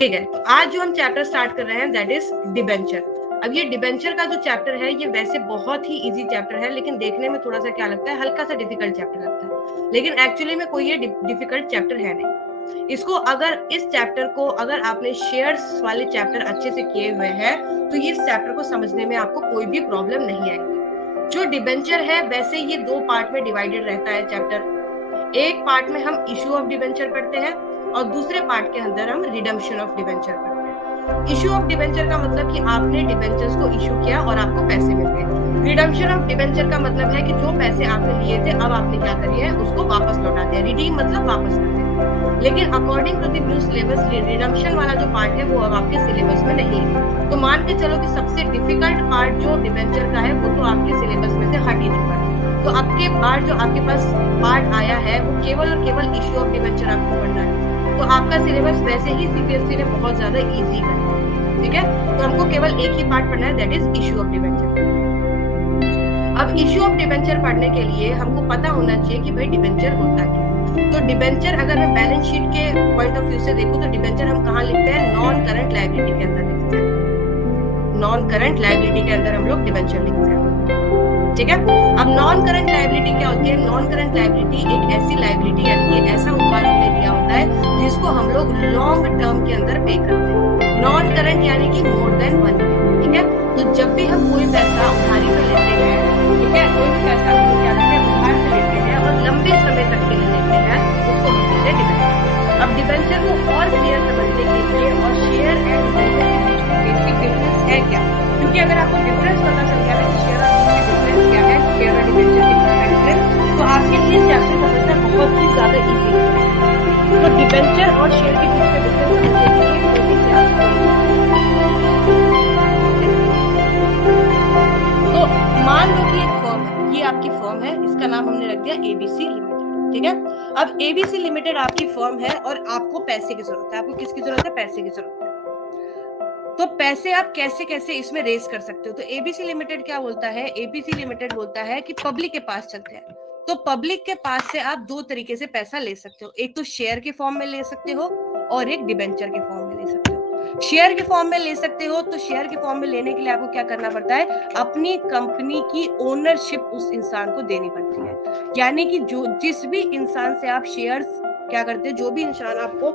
ठीक है, तो आज जो हम चैप्टर स्टार्ट कर रहे हैं दैट इज डिबेंचर। अब ये डिबेंचर का जो चैप्टर है ये वैसे बहुत ही इजी चैप्टर है, लेकिन देखने में थोड़ा सा क्या लगता है, हल्का सा डिफिकल्ट चैप्टर लगता है, लेकिन एक्चुअली में कोई ये डिफिकल्ट चैप्टर है नहीं। इसको अगर इस चैप्टर को अगर आपने शेयर्स वाले चैप्टर अच्छे से किए हुए हैं तो ये इस चैप्टर को समझने में आपको कोई भी प्रॉब्लम नहीं आएगी। जो डिबेंचर है वैसे ये दो पार्ट में डिवाइडेड रहता है चैप्टर। एक पार्ट में हम इशू ऑफ डिबेंचर पढ़ते हैं और दूसरे पार्ट के अंदर हम रिडम्पशन ऑफ डिबेंचर पढ़ते हैं। इशू ऑफ डिबेंचर का मतलब कि आपने डिबेंचर्स को इशू किया और आपको पैसे मिल गए। रिडम्पशन ऑफ डिबेंचर का मतलब है कि जो पैसे आपने लिए थे अब आपने क्या करिए है उसको वापस लौटा दिया। रिडीम मतलब वापस कर दिया। लेकिन according to the new syllabus redemption वाला जो पार्ट है वो अब आपके सिलेबस में नहीं है। तो मान के चलो कि सबसे डिफिकल्ट पार्ट जो डिबेंचर का है वो तो आपके सिलेबस में से हट ही चुका है। तो अब के बाद जो आपके पास पार्ट आया है वो केवल और केवल इशू ऑफ डिबेंचर आपको पढ़ना है। तो आपका सिलेबस वैसे ही सीबीएसई ने बहुत ज्यादा इजी कर दिया। ठीक है, तो हमको केवल एक ही पार्ट पढ़ना है that is issue of debenture. अब इशू ऑफ डिबेंचर पढ़ने के लिए हमको पता होना चाहिए कि भाई डिबेंचर होता क्या। तो डिबेंचर अगर मैं बैलेंस शीट के पॉइंट ऑफ व्यू से देखूं तो डिबेंचर हम कहाँ लिखते हैं, नॉन करंट लायबिलिटी के अंदर लिखते हैं। नॉन करंट लायबिलिटी के अंदर हम लोग डिबेंचर लिखते हैं। ठीक है, अब नॉन करंट लायबिलिटी क्या होती है? नॉन करंट लायबिलिटी एक ऐसी लायबिलिटी यानी कि ऐसा उधार हमने लिया होता है जिसको हम लोग लॉन्ग टर्म के अंदर पे करते हैं। नॉन करंट यानी कि मोर देन 1 ईयर। ठीक है, तो जब भी हम कोई पैसा उधारी पे लेते हैं, ठीक है, कोई भी पैसा हम लोग क्या करते हैं उधार पे लेते हैं और लंबे समय तक के लिए लेते हैं, उसको हम कहते हैं डिबेंचर। अब डिबेंचर को और क्लियर समझने के लिए और शेयर एंड डिबेंचर के बीच में बेसिक डिफरेंस है क्या, क्योंकि अगर आपको डिफरेंस पता चल गया है कि शेयर और डिफरेंस क्या है, शेयर और डिबेंचर के बीच का डिफरेंस, तो आपके लिए चैप्टर समझना बहुत ही ज्यादा इजी है। तो डिबेंचर और शेयर के बीच का डिफरेंस समझने के लिए छोटी सी आपको, तो मान लो कि एक फर्म है, ये आपकी फर्म है, इसका नाम हमने रख दिया एबीसी लिमिटेड। ठीक है, अब एबीसी लिमिटेड आपकी फर्म है और आपको पैसे की जरूरत है। आपको किसकी जरूरत है? पैसे की जरूरत है। तो पैसे आप कैसे कैसे इसमें रेस कर सकते हो? तो एबीसी लिमिटेड क्या बोलता है? एबीसी लिमिटेड बोलता है कि पब्लिक के पास चलते हैं। तो पब्लिक के पास से आप दो तरीके से पैसा ले सकते हो, एक तो शेयर के फॉर्म में ले सकते हो और एक डिबेंचर के फॉर्म में ले सकते हो। शेयर के फॉर्म में ले सकते हो तो शेयर के फॉर्म में लेने के लिए आपको क्या करना पड़ता है? अपनी कंपनी की ओनरशिप उस इंसान को देनी पड़ती है। यानी कि जो जिस भी इंसान से आप शेयर्स क्या करते हैं, जो भी इंसान आपको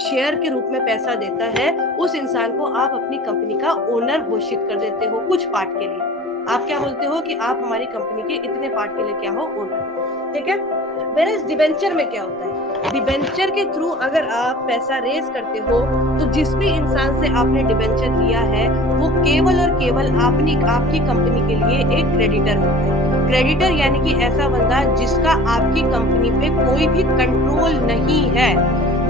शेयर के रूप में पैसा देता है उस इंसान को आप अपनी कंपनी का ओनर घोषित कर देते हो कुछ पार्ट के लिए। आप क्या बोलते हो कि आप हमारी कंपनी के इतने पार्ट के लिए क्या हो, ओनर। ठीक है, वेयर डिबेंचर में क्या होता है? डिबेंचर के थ्रू अगर आप पैसा रेज करते हो तो जिस भी इंसान से आपने डिबेंचर लिया है वो केवल और केवल आपकी कंपनी के लिए एक क्रेडिटर होता है। क्रेडिटर यानी कि ऐसा बंदा जिसका आपकी कंपनी पे कोई भी कंट्रोल नहीं है,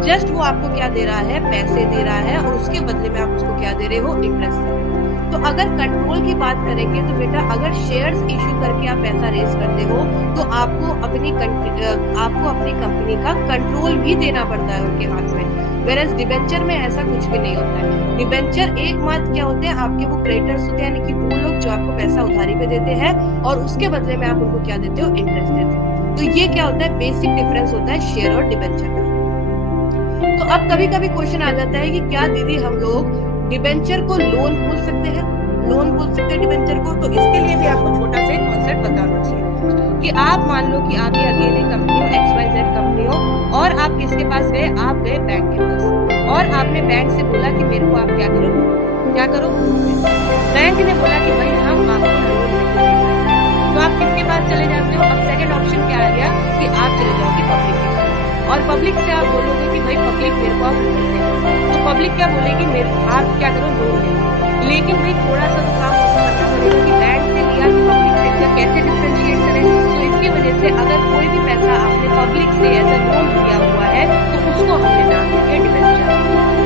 जस्ट वो आपको क्या दे रहा है? पैसे दे रहा है और उसके बदले में आप उसको क्या दे रहे हो? इंटरेस्ट दे रहे हो। तो अगर कंट्रोल की बात करेंगे तो बेटा अगर शेयर्स इशू करके आप पैसा रेज करते हो तो आपको अपनी कंपनी का कंट्रोल भी देना पड़ता है उनके हाथ में। वेरएज डिबेंचर में ऐसा कुछ भी नहीं होता है। डिबेंचर एकमात्र क्या होते हैं? आपके वो क्रेडिटर्स होते हैं, यानी कि वो लोग जो आपको पैसा उधारी पे देते हैं और उसके बदले में आप उनको क्या देते हो? इंटरेस्ट देते हो। तो ये क्या होता है? बेसिक डिफरेंस होता है शेयर और डिबेंचर का। तो अब कभी कभी क्वेश्चन आ जाता है कि क्या दीदी हम लोग डिबेंचर को लोन बोल सकते हैं? लोन बोल सकते हैं डिबेंचर को? तो इसके लिए भी आपको छोटा सा कॉन्सेप्ट बताना चाहिए कि आप मान लो कि आपकी अकेले कंपनी हो, XYZ कंपनी हो और आप किसके पास गए? आप गए बैंक के पास और आपने बैंक से बोला कि मेरे को आप क्या करो? क्या करो? बैंक ने बोला कि भाई हम आपको लोन नहीं दे पाएंगे। तो आप किसके पास चले जाते हो? अब सेकंड ऑप्शन क्या आ गया कि आप चले जाओगे पब्लिक के पास और पब्लिक से आप बोलोगे कि भाई पब्लिक मेरे को आप लोन दे। तो पब्लिक क्या बोलेगी? आप क्या करो? लोन दे। लेकिन भाई थोड़ा सा तो काम करना पड़ेगा कि बैंक से लिया कि पब्लिक से लिया, कैसे डिफरेंशिएट करें। तो इसकी वजह से अगर कोई भी पैसा आपने पब्लिक से ऐसा लोन लिया हुआ है तो उसको हमने नाम दिया डिबेंचर।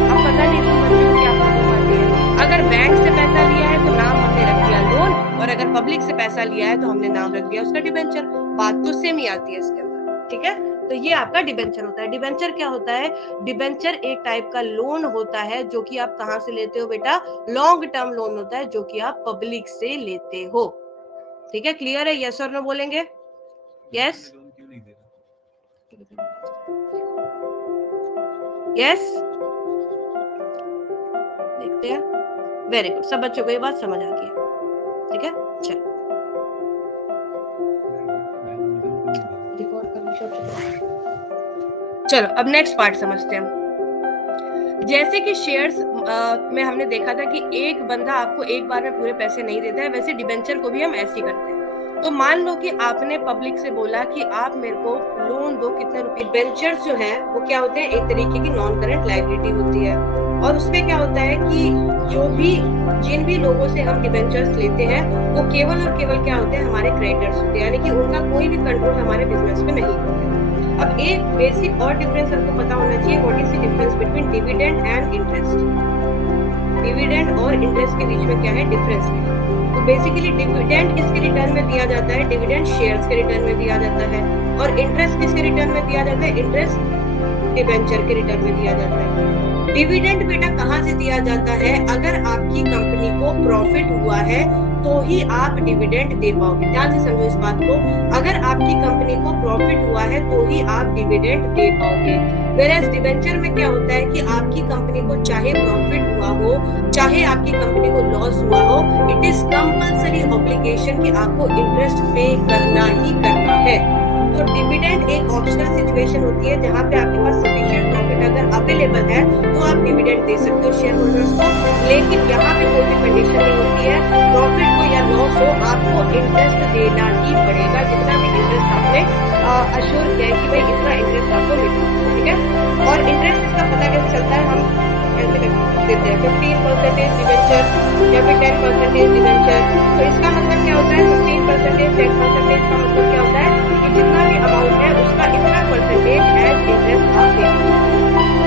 अब पता नहीं समझ रहे हो क्या प्रॉब्लम आती है? अगर बैंक से पैसा लिया है तो नाम हमने रख दिया लोन और अगर पब्लिक से पैसा लिया है तो हमने नाम रख दिया उसका डिबेंचर। बात तो सेम ही आती है इसके अंदर। ठीक है, तो ये आपका डिबेंचर होता है। डिबेंचर क्या होता है? डिबेंचर एक टाइप का लोन होता है जो कि आप कहां से लेते हो बेटा? लॉन्ग टर्म लोन होता है जो कि आप पब्लिक से लेते हो। ठीक है, क्लियर है? यस और नो बोलेंगे? यस यस सकते हैं? वेरी गुड, सब बच्चों को ये बात समझ आ गई है। ठीक है, चलो चलो अब नेक्स्ट पार्ट समझते हैं। जैसे कि शेयर्स में हमने देखा था कि एक बंदा आपको एक बार में पूरे पैसे नहीं देता है, वैसे डिबेंचर को भी हम ऐसे ही करते हैं। तो मान लो कि आपने पब्लिक से बोला कि आप मेरे को लोन दो कितने रुपए। डिबेंचर्स जो है वो क्या होते हैं, एक तरीके की नॉन करंट लायबिलिटी होती है, और उसमें क्या होता है कि जिन भी लोगों से हम डिबेंचर्स लेते हैं वो केवल और केवल क्या होते हैं, हमारे क्रेडिटर्स होते हैं, यानी कि उनका कोई भी कंट्रोल हमारे बिजनेस में नहीं होता। अब एक बेसिक और डिफरेंस हमको पता होना चाहिए, what is the difference between dividend and interest. Dividend और इंटरेस्ट के बीच में क्या है डिफरेंस है। तो बेसिकली डिविडेंड किसके रिटर्न में दिया जाता है, डिविडेंड शेयर्स के रिटर्न में दिया जाता है, और इंटरेस्ट किसके रिटर्न में दिया जाता है, इंटरेस्ट डिबेंचर के रिटर्न में दिया जाता है। डिविडेंड बेटा कहाँ से दिया जाता है, अगर आपकी कंपनी को प्रॉफिट हुआ है तो ही आप डिविडेंड दे पाओगे। ध्यान से समझो इस बात को, अगर आपकी कंपनी को प्रॉफिट हुआ है तो ही आप डिविडेंड दे पाओगे। वेयरएज डिबेंचर में क्या होता है कि आपकी कंपनी को चाहे प्रॉफिट हुआ हो चाहे आपकी कंपनी को लॉस हुआ हो, इट इज कंपल्सरी ऑब्लिगेशन कि आपको इंटरेस्ट पे करना ही करना है। तो डिविडेंड एक ऑप्शनल सिचुएशन होती है जहाँ पे आपके पास सफिशिएंट प्रॉफिट अगर अवेलेबल है तो आप डिविडेंड दे सकते हो शेयर होल्डर्स को, लेकिन यहाँ पे कोई भी कंडीशन नहीं होती है। प्रॉफिट हो या लॉस हो आपको इंटरेस्ट देना ही पड़ेगा, जितना भी इंटरेस्ट आपने अश्योर किया है कि भाई इतना इंटरेस्ट आपको मिलेगा। ठीक है, और इंटरेस्ट इसका पता कैसे चलता है, हम कैसे देते हैं 15% डिबेंचर या फिर 10% डिबेंचर। तो इसका मतलब क्या होता है, 15% 10% का मतलब क्या होता है कि जितना भी अमाउंट है उसका इतना परसेंटेज एज इंटरेस्ट आप देते हैं।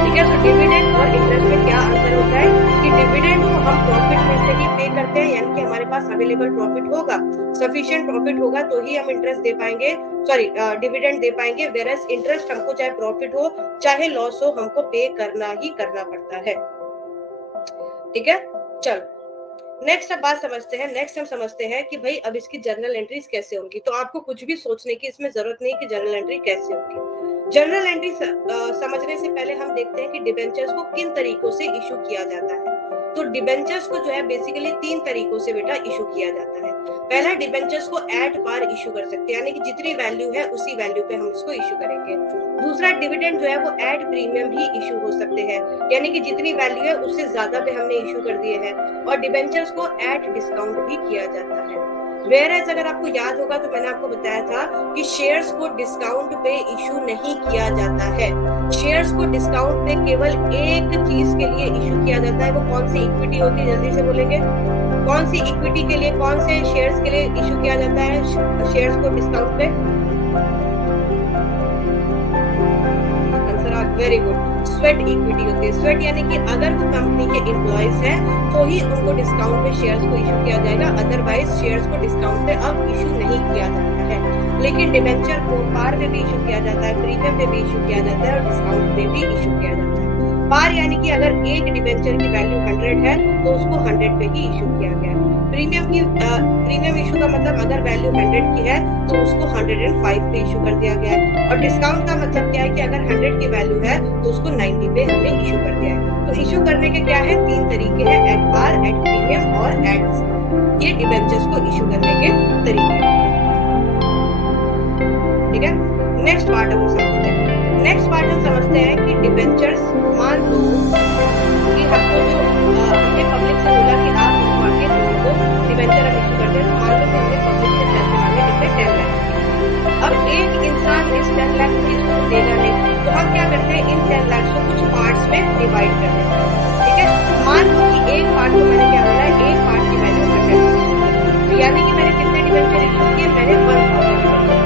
ठीक है, तो डिविडेंड और इंटरेस्ट में क्या अंतर होता है कि डिविडेंड को हम प्रॉफिट में से ही पे करते हैं, यानी कि हमारे पास अवेलेबल प्रॉफिट होगा, सफिशिएंट प्रॉफिट होगा तो ही हम इंटरेस्ट दे पाएंगे, सॉरी डिविडेंड दे पाएंगे। वेयरएज इंटरेस्ट हमको चाहे प्रॉफिट हो चाहे लॉस हो हमको पे करना ही करना पड़ता है। ठीक है, चलो नेक्स्ट अब बात समझते हैं। नेक्स्ट हम समझते हैं कि भाई अब इसकी जर्नल एंट्रीज कैसे होंगी। तो आपको कुछ भी सोचने की इसमें जरूरत नहीं कि जर्नल एंट्री कैसे होगी। जर्नल एंट्री समझने से पहले हम देखते हैं कि डिबेंचर्स को किन तरीकों से इशू किया जाता है। तो डिबेंचर्स को जो है बेसिकली 3 तरीकों से बेटा इशू किया जाता है। पहला, डिबेंचर्स को एट पार इशू कर सकते हैं, यानी कि जितनी वैल्यू है उसी वैल्यू पे हम इसको इशू करेंगे। दूसरा, डिविडेंड जो है वो एट प्रीमियम भी इशू हो सकते हैं, यानी कि जितनी वैल्यू है उससे ज्यादा पे हमने इशू कर दिए हैं। और डिबेंचर्स को एट डिस्काउंट भी किया जाता है। वेयरएज अगर आपको याद होगा तो मैंने आपको बताया था कि शेयर्स को डिस्काउंट पे इशू नहीं किया जाता है। शेयर्स को डिस्काउंट पे केवल एक चीज के लिए इशू किया जाता है, वो कौन सी इक्विटी होती है, जल्दी से बोलेंगे कौन सी इक्विटी के लिए, कौन से शेयर्स के लिए इशू किया जाता है शेयर्स को डिस्काउंट पे। वेरी गुड, स्वेट इक्विटी होती है। स्वेट यानी कि अगर वो कंपनी के एम्प्लॉइज हैं तो ही उनको डिस्काउंट पे शेयर्स को इशू किया जाएगा, अदरवाइज शेयर्स को डिस्काउंट पे अब इशू नहीं किया जाता है। लेकिन डिबेंचर को पार पे भी इशू किया जाता है, प्रीमियम पे भी इशू किया जाता है और डिस्काउंट पे भी इशू किया जाता है। पार यानी कि अगर एक डिबेंचर की वैल्यू 100 है तो उसको 100 पे ही इशू किया गया है। प्रीमियम इशू का मतलब अगर वैल्यू 100 की है तो उसको 105 पे इशू कर दिया गया है। और डिस्काउंट का मतलब क्या है कि अगर 100 की वैल्यू है तो उसको 90 पे हमने इशू कर दिया है। तो इशू करने के क्या है, 3 तरीके हैं, एट पार, एट प्रीमियम और एट डिस्काउंट। ये डिबेंचर्स को इशू करने के तरीके हैं। ठीक है, नेक्स्ट पार्ट हम समझते हैं। नेक्स्ट पार्ट हम समझते हैं कि डिबेंचर्स, मान लो कि हमको जो हमने पब्लिक से बोला कि आप मांगे तो डिबेंचर हम इशू करते हैं, तो मान लो कि हमने पब्लिक से पैसे मांगे कितने 10 लाख। अब एक इंसान इस 10 लाख चीज को देगा नहीं, तो हम क्या करते हैं, इन 10 लाख को कुछ पार्ट्स में डिवाइड कर देते हैं। ठीक है, मान लो कि एक पार्ट को मैंने क्या बोला है, एक पार्ट की वैल्यू 100, यानी कि मैंने कितने डिबेंचर इशू किए, मैंने 1000 डिबेंचर।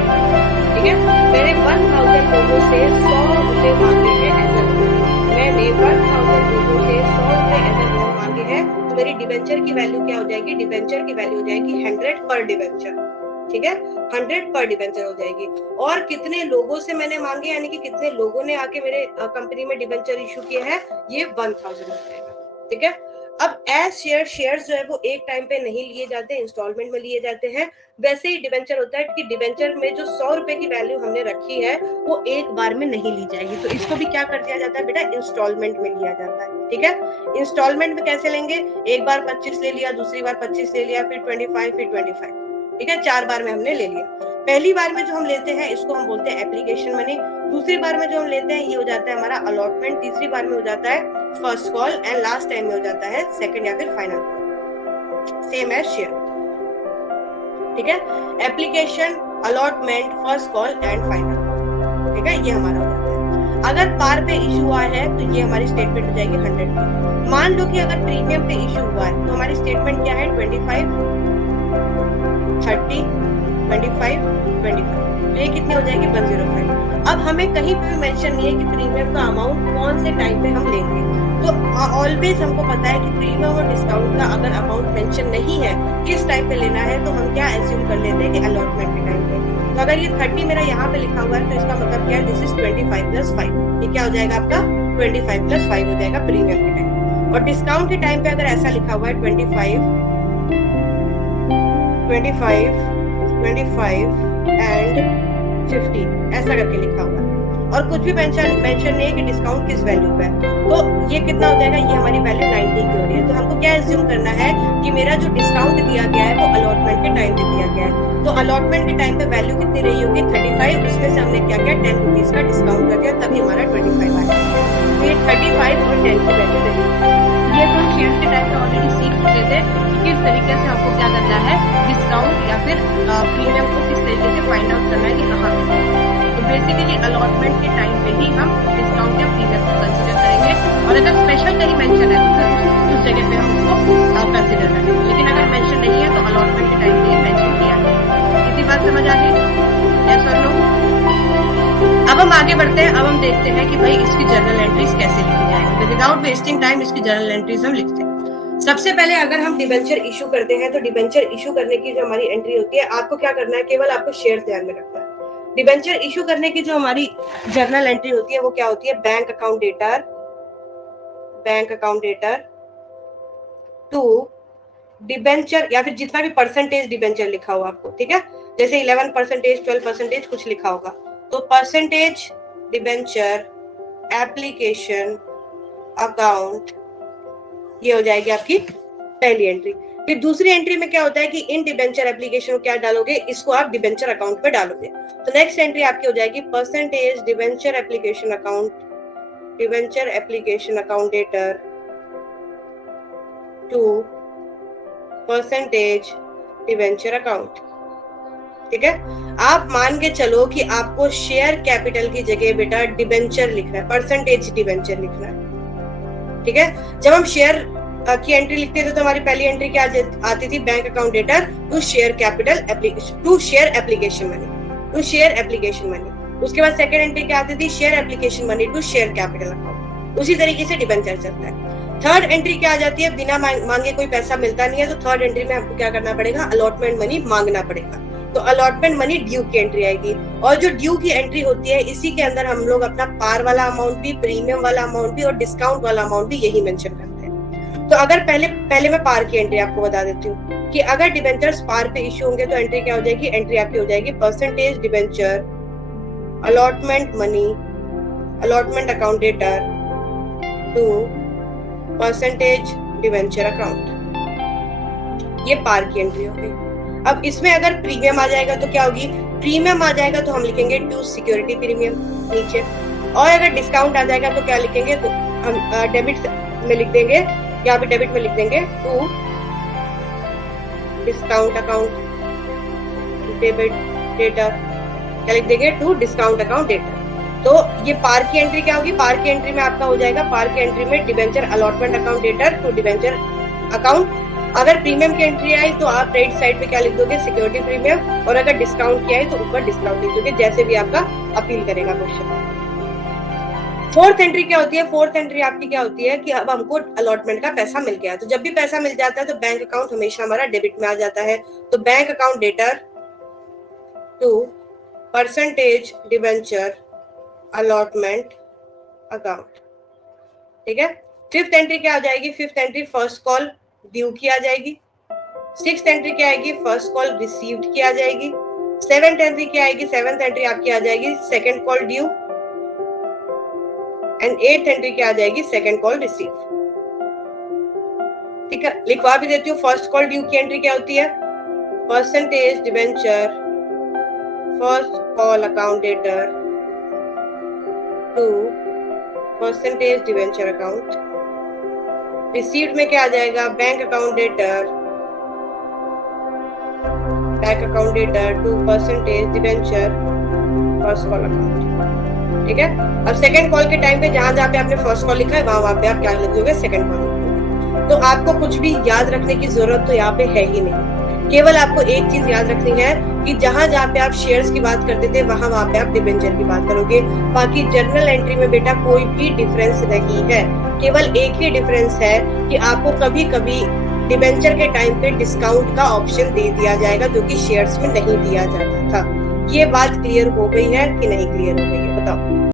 ठीक है, मैंने 1000 लोगों से 100 रुपए मांगे हैं एज अ लोन। मैंने 1000 लोगों से 100 रुपए एज अ लोन मांगे हैं, तो मेरी डिबेंचर की वैल्यू क्या हो जाएगी, डिबेंचर की वैल्यू हो जाएगी 100 पर डिबेंचर। ठीक है, 100 पर डिबेंचर हो जाएगी। और कितने लोगों से मैंने मांगे, यानी कि कितने लोगों ने आके मेरे कंपनी में डिबेंचर इशू किए हैं, ये 1000 हो जाएगा। ठीक है, अब एज शेयर्स जो है वो एक टाइम पे नहीं लिए जाते, इंस्टॉलमेंट में लिए जाते हैं। वैसे ही डिबेंचर होता है कि डिबेंचर में जो 100 रुपए की वैल्यू हमने रखी है वो एक बार में नहीं ली जाएगी, तो इसको भी क्या कर दिया जाता है बेटा, इंस्टॉलमेंट में लिया जाता है। ठीक है, इंस्टॉलमेंट में कैसे लेंगे, एक बार 25 ले लिया, दूसरी बार 25 ले लिया, फिर 25, फिर 25। ठीक है, 4 बार में हमने ले लिया। पहली बार में जो हम लेते हैं इसको हम बोलते हैं एप्लीकेशन मनी, दूसरी बार में जो हम लेते हैं ये हो जाता है हमारा अलॉटमेंट, तीसरी बार में हो जाता है first call, and last time में हो जाता है सेकंड या फिर final call, same as share. ठीक है, application, allotment, first call and final. ठीक है, ये हमारा हो जाता है। अगर पार पे इशू हुआ है तो ये हमारी स्टेटमेंट हो जाएगी 100 की। मान लो कि अगर प्रीमियम पे इशू हुआ है तो हमारी स्टेटमेंट क्या है, 25, 30, 25, 25। तो ये कितनी हो जाएगी, 105। अब हमें कहीं पे भी मेंशन नहीं है कि प्रीमियम का अमाउंट कौन से टाइम पे हम लेंगे, तो ऑलवेज हमको पता है कि प्रीमियम और डिस्काउंट का अगर अमाउंट मेंशन नहीं है किस टाइम पे लेना है, तो हम क्या एज्यूम कर लेते हैं कि अलॉटमेंट के टाइम पे। तो अगर ये 30 मेरा यहाँ पे लिखा हुआ है तो इसका मतलब क्या है, दिस इज 25 + 5। ये क्या हो जाएगा आपका, 25 + 5 हो जाएगा प्रीमियम के टाइम। और डिस्काउंट के टाइम पे अगर ऐसा लिखा हुआ है 25, 25, 25 एंड 50 ऐसा करके लिखा हुआ है, और कुछ भी मेंशन नहीं है कि डिस्काउंट किस वैल्यू पे है, तो ये कितना हो जाएगा, ये हमारी वैल्यू 90 की हो रही है। तो हमको क्या एज्यूम करना है कि मेरा जो डिस्काउंट दिया गया है वो अलॉटमेंट के टाइम पे दिया गया है, तो अलॉटमेंट के टाइम पे वैल्यू कितनी रही होगी, 35, उसमें से हमने क्या किया, 10 रुपीज का डिस्काउंट कर दिया, तभी हमारा 25 आया। तो ये 35 और 10 की वैल्यू रही। ये तो शेयर के टाइम पे ऑलरेडी सीख चुके थे कि किस तरीके से आपको क्या करना है, डिस्काउंट या फिर प्रीमियम को किस तरीके से फाइंड आउट करना है कि कहाँ पे। तो बेसिकली अलॉटमेंट के टाइम पे ही हम डिस्काउंट या प्रीमियम को कंसीडर करेंगे, और अगर स्पेशल कहीं मेंशन है तो उस जगह पे हम उसको कंसीडर करेंगे, लेकिन अगर मेंशन नहीं है तो अलॉटमेंट के टाइम पे ही मेंशन किया है। इसी बात समझ आ गई, यस और नो? अब हम आगे बढ़ते हैं। अब हम देखते हैं कि भाई इसकी जर्नल एंट्रीज कैसे लिखी जाएंगी। विदाउट वेस्टिंग टाइम इसकी जर्नल एंट्रीज हम लिखते हैं। सबसे पहले अगर हम डिबेंचर इशू करते हैं तो डिबेंचर इशू करने की जो हमारी एंट्री होती है, आपको क्या करना है, केवल आपको शेयर ध्यान में रखना है। डिबेंचर इशू करने की जो हमारी जर्नल एंट्री होती है वो क्या होती है, bank account debtor to debenture, या फिर जितना भी परसेंटेज डिबेंचर लिखा हुआ आपको, ठीक है, जैसे 11%, 12% कुछ लिखा होगा, तो परसेंटेज डिबेंचर एप्लीकेशन अकाउंट, ये हो जाएगी आपकी पहली एंट्री। फिर दूसरी एंट्री में क्या होता है कि इन डिबेंचर एप्लीकेशन को क्या डालोगे, इसको आप डिबेंचर अकाउंट पे डालोगे। तो नेक्स्ट एंट्री आपकी हो जाएगी percentage debenture application account debtor to percentage debenture account. ठीक है, आप मान के चलो कि आपको शेयर कैपिटल की जगह बेटा डिबेंचर लिखना है, परसेंटेज डिबेंचर लिखना है। ठीक है, जब हम शेयर की एंट्री लिखते थे तो हमारी पहली एंट्री क्या आती थी, bank account debtor to share capital application to share application money. उसके बाद सेकंड एंट्री क्या आती थी, share application money to share capital account. उसी तरीके से डिबेंचर चलता है। थर्ड एंट्री क्या आ जाती है, बिना मांगे कोई पैसा मिलता नहीं है, तो थर्ड एंट्री में हमको क्या करना पड़ेगा, अलॉटमेंट मनी मांगना पड़ेगा। तो अलॉटमेंट मनी ड्यू की एंट्री आएगी, और जो ड्यू की एंट्री होती है इसी के अंदर हम लोग अपना पार वाला अमाउंट भी, प्रीमियम वाला अमाउंट भी और डिस्काउंट वाला अमाउंट भी यही मेंशन करते हैं। तो अगर पहले मैं पार की एंट्री आपको बता देती हूँ कि अगर डिबेंचर्स पार पे इश्यू होंगे तो एंट्री क्या हो जाएगी, एंट्री आपकी हो जाएगी percentage debenture allotment money allotment account debtor to percentage debenture account. ये पार की एंट्री हो गई। अब इसमें अगर प्रीमियम आ जाएगा तो क्या होगी, प्रीमियम आ जाएगा तो हम लिखेंगे टू सिक्योरिटी प्रीमियम नीचे, और अगर डिस्काउंट आ जाएगा तो क्या लिखेंगे, तो हम डेबिट में लिख देंगे, यहाँ पे डेबिट में लिख देंगे to discount account debit debtor, क्या लिख देंगे, टू डिस्काउंट अकाउंट डेटा। तो ये पार की एंट्री क्या होगी, पार की एंट्री में आपका हो जाएगा, पार की एंट्री में debenture allotment account debtor to debenture account. अगर प्रीमियम की एंट्री आई तो आप राइट साइड पे क्या लिख दोगे, सिक्योरिटी प्रीमियम, और अगर डिस्काउंट की आई तो ऊपर डिस्काउंट लिख दोगे, जैसे भी आपका अपील करेगा क्वेश्चन। फोर्थ एंट्री क्या होती है, फोर्थ एंट्री आपकी क्या होती है कि अब हमको अलॉटमेंट का पैसा मिल गया। तो जब भी पैसा मिल जाता है तो बैंक अकाउंट हमेशा हमारा डेबिट में आ जाता है। तो bank account debtor to percentage debenture allotment account. ठीक है, फिफ्थ एंट्री क्या आ जाएगी? Fifth entry first call due की आ जाएगी। सिक्स्थ एंट्री क्या आएगी? फर्स्ट कॉल रिसीव्ड की आ जाएगी। सेवेंथ एंट्री क्या आएगी? सेवेंथ एंट्री आपकी आ जाएगी second call due. And eighth entry क्या आ जाएगी? Second call receive. ठीक है, लिखवा भी देती हूँ। फर्स्ट कॉल ड्यू की एंट्री क्या होती है? Percentage debenture first call account debtor to percentage debenture account. Received में क्या आ जाएगा? Bank account debtor to percentage debenture first call account. ठीक है, अब सेकंड कॉल के टाइम पे जहां जहां पे आपने फर्स्ट कॉल लिखा है वहां पे आप क्या लिखोगे? सेकंड कॉल लिखोगे। तो आपको कुछ भी याद रखने की जरूरत तो यहाँ पे है ही नहीं। केवल आपको एक चीज याद रखनी है कि जहां जहां पे आप शेयर्स की बात करते थे वहां पे आप डिबेंचर की बात करोगे। बाकी जर्नल एंट्री में बेटा कोई भी डिफरेंस नहीं है। केवल एक ही डिफरेंस है कि आपको कभी कभी डिबेंचर के टाइम पे डिस्काउंट का ऑप्शन दे दिया जाएगा जो कि शेयर्स में नहीं दिया जाता था। ये बात क्लियर हो गई है कि नहीं क्लियर हो गई है? बताओ।